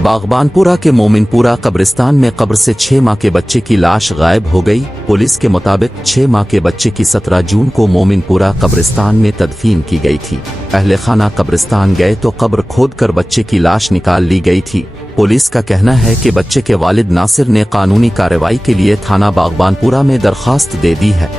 बागबानपुरा के मोमिनपुरा कब्रिस्तान में कब्र से 6 माह के बच्चे की लाश गायब हो गई। पुलिस के मुताबिक 6 माह के बच्चे की 17 जून को मोमिनपुरा कब्रिस्तान में तदफीन की गई थी। अहले खाना कब्रिस्तान गए तो कब्र खोदकर बच्चे की लाश निकाल ली गई थी। पुलिस का कहना है कि बच्चे के वालिद नासिर ने कानूनी कार्रवाई के लिए थाना बागबानपुरा में दरखास्त दे दी है।